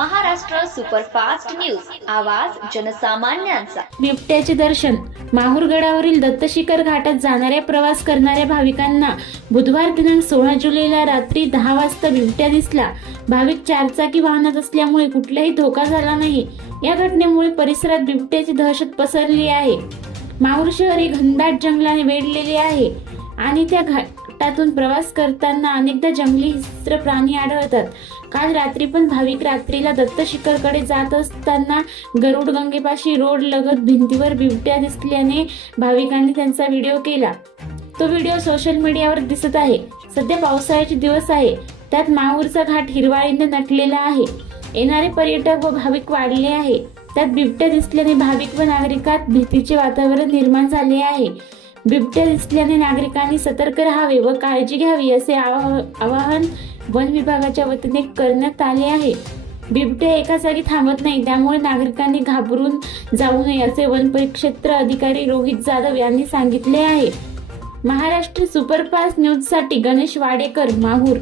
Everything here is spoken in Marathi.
Maharashtra superfast news. आवाज जनसामान्यांचा. बिबट्याचे दर्शन. माहूरगडावरील दत्तशिखर घाटात जाणाऱ्या प्रवास करणाऱ्या भाविकांना बुधवार दिनांक सोळा जुलैला रात्री दहा वाजता बिबट्या दिसला. भाविक चारचाकी वाहनात असल्यामुळे कुठलाही धोका झाला नाही. या घटनेमुळे परिसरात बिबट्याची दहशत पसरली आहे. माहूर शहर हे घनदाट जंगलाने वेढलेले आहे आणि त्या घाटातून प्रवास करताना अनेकदा जंगली हिस्त्र प्राणी आढळतात. काल रात्री पण भाविक रात्रीला दत्त शिखरकडे जात असताना गरुड गंगेपाशी रोड लगत भिंतीवर बिबट्या दिसल्याने भाविकांनी त्यांचा व्हिडिओ केला. तो व्हिडिओ सोशल मीडियावर दिसत आहे. सध्या पावसाळ्याचे दिवस आहे. त्यात माहूरचा घाट हिरवाळीने नटलेला आहे. येणारे पर्यटक व भाविक वाढले आहे. त्यात बिबट्या दिसल्याने भाविक व नागरिकात भीतीचे वातावरण निर्माण झाले आहे. बिबट्या दिसल्याने नागरिकांनी सतर्क राहावे व काळजी घ्यावी असे आवाहन वन विभागाच्या वतीने करण्यात आले आहे. बिबट्या एका जागी थांबत नाही त्यामुळे नागरिकांनी घाबरून जाऊ नये असे वन परिक्षेत्र अधिकारी रोहित जाधव यांनी सांगितले आहे. महाराष्ट्र सुपरफास्ट न्यूजसाठी गणेश वाडेकर माहूर